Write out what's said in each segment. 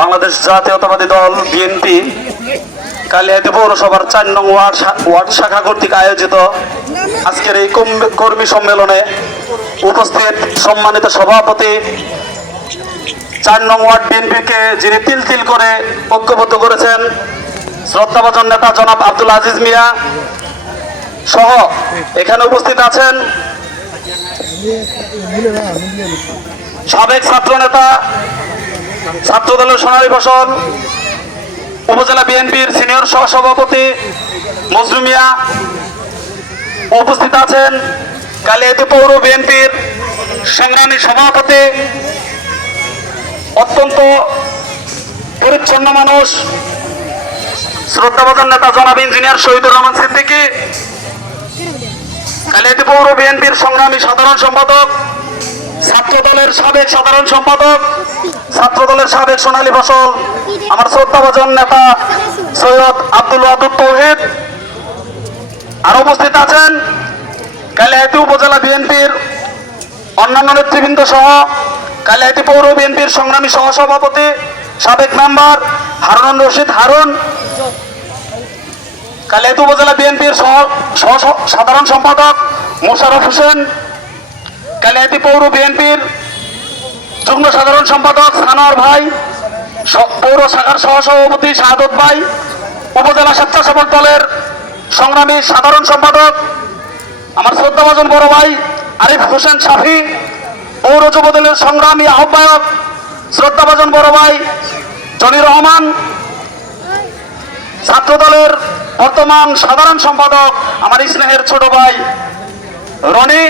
বাংলাদেশ জাতীয়তাবাদী দল, বিএনপি কালিয়াতি পৌরসভার চার নং ওয়ার্ড ওয়ার্ড শাখা কর্তৃক আয়োজিত আজকের এই কর্মী সম্মেলনে উপস্থিত সম্মানিত সভাপতি, চার নং ওয়ার্ড বিএনপিকে যিনি তিল তিল করে ঐক্যবদ্ধ করেছেন, শ্রদ্ধাভাজন নেতা জনাব আব্দুল আজিজ মিয়া সহ এখানে উপস্থিত আছেন সাবেক ছাত্র নেতা ছাত্র দলের সোনালী ফসল, উপজেলা বিএনপির সিনিয়র সহসভাপতি মজরু মিয়া উপস্থিত আছেন। কালিয়াতি পৌর বিএনপির সংগ্রামী সভাপতি, অত্যন্ত পরিচ্ছন্ন মানুষ, শ্রদ্ধাভাজন নেতা জনাব ইঞ্জিনিয়ার শহীদুর রহমান সিদ্দিকী, কালিয়াতি পৌর বিএনপির সংগ্রামী সাধারণ সম্পাদক ছাত্র দলের সাবেক সাধারণ সম্পাদক ছাত্র দলের সাবেক সোনালী ফসল, আমার শ্রদ্ধাভাজন নেতা সৈয়দ আব্দুল ওয়াদুদ তৌহিদ। আর উপস্থিত আছেন কালিয়াতি উপজেলা বিএনপির অন্যান্য নেতৃবৃন্দ সহ কালিয়াতি পৌর বিএনপির সংগ্রামী সহসভাপতি, সাবেক মেম্বার হারুন রশিদ হারুন। কালিয়াতি উপজেলা বিএনপির সহ সাধারণ সম্পাদক মোশারফ হোসেন। কালিয়াতি পৌর বিএনপির যুগ্ম সাধারণ সম্পাদক সানোয়ার ভাই পৌর শাখার সহসভাপতি শাহাদত ভাই, উপজেলা স্বেচ্ছাসেবক দলের সংগ্রামী সাধারণ সম্পাদক আমার শ্রদ্ধাভাজন বড় ভাই আরিফ হোসেন সাফি পৌর যুব দলের সংগ্রামী আহ্বায়ক শ্রদ্ধাভাজন বড় ভাই জনি রহমান, ছাত্র দলের বর্তমান সাধারণ সম্পাদক আমার স্নেহের ছোট ভাই রনি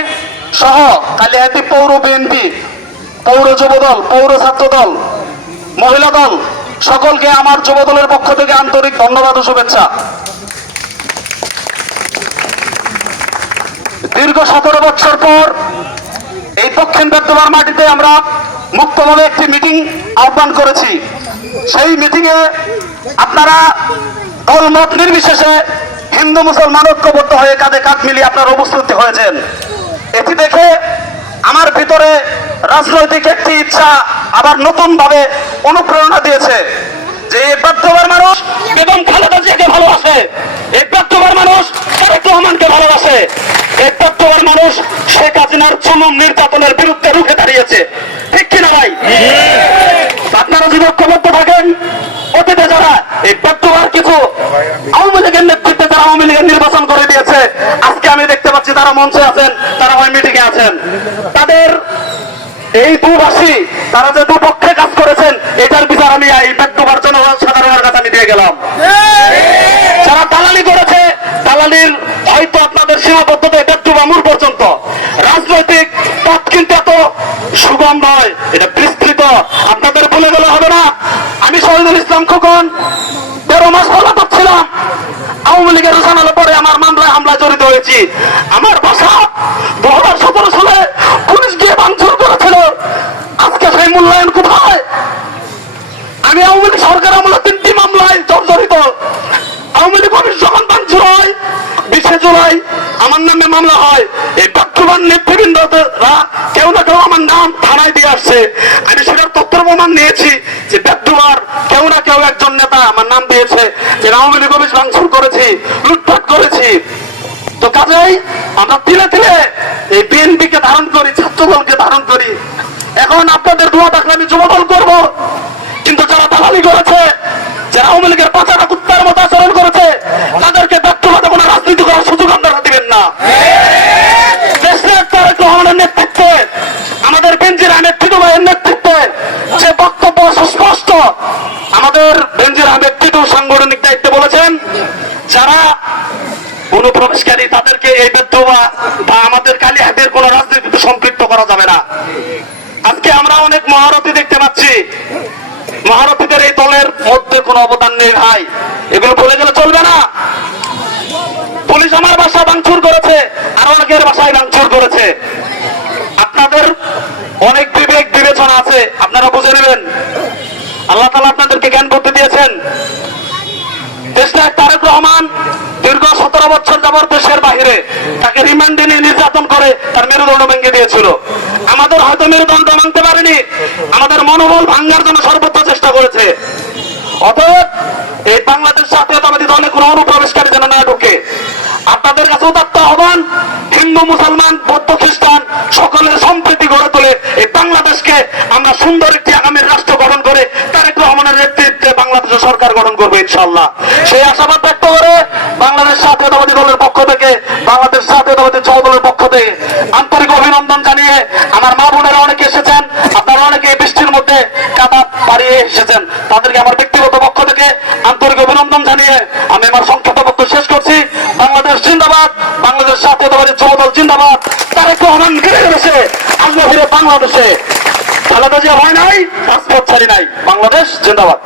সহ কালিহাতি পৌর বিএনপি, পৌর যুব দল পৌর ছাত্র দল মহিলা দল, সকলকে আমার যুব দলের পক্ষ থেকে আন্তরিক ধন্যবাদ ও শুভেচ্ছা। দীর্ঘ সতেরো বছর পর এই দক্ষিণ বেদ্যমার মাটিতে আমরা মুক্তভাবে একটি মিটিং আহ্বান করেছি। সেই মিটিংয়ে আপনারা দলমত নির্বিশেষে হিন্দু মুসলমান ঐক্যবদ্ধ হয়ে কাঁধে কাঁধ মিলিয়ে আপনারা উপস্থিত হয়েছেন। এটি দেখে আমার ভিতরে রাজনৈতিক একটি ইচ্ছা আবার নতুন ভাবে অনুপ্রেরণা দিয়েছে যে ব্যর্থবার মানুষ বেগম খালেদা জিয়াকে ভালোবাসে। এই মানুষ রহমানকে ভালোবাসে। এই মানুষ শেখ হাসিনার নির্যাতনের বিরুদ্ধে রুখে দাঁড়িয়েছে। ঠিক কিনা ভাই? আপনারা যদি ঐক্যবদ্ধ থাকেন, অতীতে যারা এই ব্যর্থবার কিছু আওয়ামী লীগের নেতৃত্বে, যারা আওয়ামী লীগের নির্বাচন করে দিয়েছে, আজকে আমি দেখতে পাচ্ছি তারা মঞ্চে আছেন তারা হয় মিটিং এ আছেন তাদের দুভাষী তারা যে দুপক্ষে কাজ করেছেন, এটার বিচার আমি এই ব্যর্থবার জন্য সাধারণের কাছে আমি দিয়ে গেলাম। যারা দালালি করেছে, দালালির হয়তো আপনাদের সীমাবদ্ধতা ব্যর্থ বামুর পর্যন্ত। রাজনৈতিক পথ কিন্তু এত সুগম নয়, এটা বিস্তৃত। আপনাদের ভুলে গেলে হবে না। আমি শহীদুল ইসলাম খোকন তেরো মাস পলাতক ছিলাম। আওয়ামী লীগের জানালে পরে আমার মামলায় হামলায় জড়িত হয়েছি। আমার বাসা দু হাজার সতেরো সালে পুলিশ গিয়ে ভাঙচুর করেছিল আজকে সেই মূল্যায়ন কোথায় আমি আওয়ামী লীগ সরকার আমলে তিনটি মামলায় জর্জরিত আওয়ামী লীগ অফিস যখন ভাঙচুর হয় বিশে জুলাই আমার নামে মামলা হয়। এই বর্তমান নেতৃবৃন্দরা কেউ না কেউ আমার নাম থানায় দিয়ে আসছে। আমি সেটার তথ্য প্রমাণ নিয়েছি যে ব্যর্থবার কেউ না কেউ একজন নেতা আমার নাম দিয়েছে, যে আওয়ামী লীগ অফিস ভাঙচুর করেছি, লুটপাট করেছি। তো কাজেই আমরা তিলে তিলে এই বিএনপি কে ধারণ করি ছাত্র দলকে ধারণ করি। এখন আপনাদের দোয়া থাকলে আমি যুবদল করব। কিন্তু যারা দালালি করেছে, যারা আওয়ামী লীগের পাচারা কুত্তার মতো যারা অনুপ্রবেশকারী, তাদেরকে এই ব্যর্থ বা- আমাদের কালিহাতের কোন রাজনীতিতে সম্পৃক্ত করা যাবে না। আজকে আমরা অনেক মহারথী দেখতে পাচ্ছি। মহারথীদের এই দলের মধ্যে কোনো অবদান নেই ভাই। এগুলো বলে গেলে চলবে না। পুলিশ আমার বাসা ভাঙচুর করেছে, আর অনেকের বাসায় ভাঙচুর করেছে। আপনাদের অনেক বিবেক বিবেচনা আছে, আপনারা বুঝে নেবেন। আল্লাহ তালা আপনাদেরকে জ্ঞান বুদ্ধি দিয়েছেন দেশনায়ক তারেক রহমান দীর্ঘ সতেরো বছর যাবত দেশের বাহিরে তাকে রিমান্ডে নিয়ে নির্যাতন করে, তার মেরুদণ্ড ভেঙে দিয়েছিল। আমাদের হয়তো মেরুদণ্ড ভাঙতে পারেনি তাদের মনোবল ভাঙ্গার জন্য সর্বোচ্চ চেষ্টা করেছে। অতএব এই বাংলাদেশ জাতীয়তাবাদী দলে কোনো অনুপ্রবেশকারী যেন না ঢুকে। আপনাদের কাছে উদাত্ত আহ্বান, হিন্দু, মুসলমান, বৌদ্ধ, খ্রিস্টান, সকলের সম্প্রীতি গড়ে তোলে এই বাংলাদেশকে আমরা সুন্দর একটি আগামীর রাষ্ট্র গঠন করে তারেক রহমানের নেতৃত্বে বাংলাদেশের সরকার গঠন করবে ইনশাল্লাহ সেই আশাবাদ ব্যক্ত করে বাংলাদেশ জাতীয়তাবাদী দলের পক্ষ থেকে বাংলাদেশ জাতীয়তাবাদী যুব দলের পক্ষ থেকে আন্তরিক অভিনন্দন জানিয়ে আমার মা বোনেরা অনেকে এসেছেন, আপনারা অনেকে বৃষ্টির মধ্যে কাদা পাড়িয়ে এসেছেন। তাদেরকে আমার ব্যক্তিগত পক্ষ থেকে আন্তরিক অভিনন্দন জানিয়ে আমি আমার সংক্ষিপ্ত বক্তব্য শেষ করছি। বাংলাদেশ জিন্দাবাদ, বাংলাদেশ জাতীয়তাবাদী যুব দল জিন্দাবাদ। তারেক রহমান ফিরে এসে আসবে ফিরে বাংলাদেশে। খালেদা জিয়া হয় নাই পাসপোর্ট ছাড়ি নাই, বাংলাদেশ জিন্দাবাদ।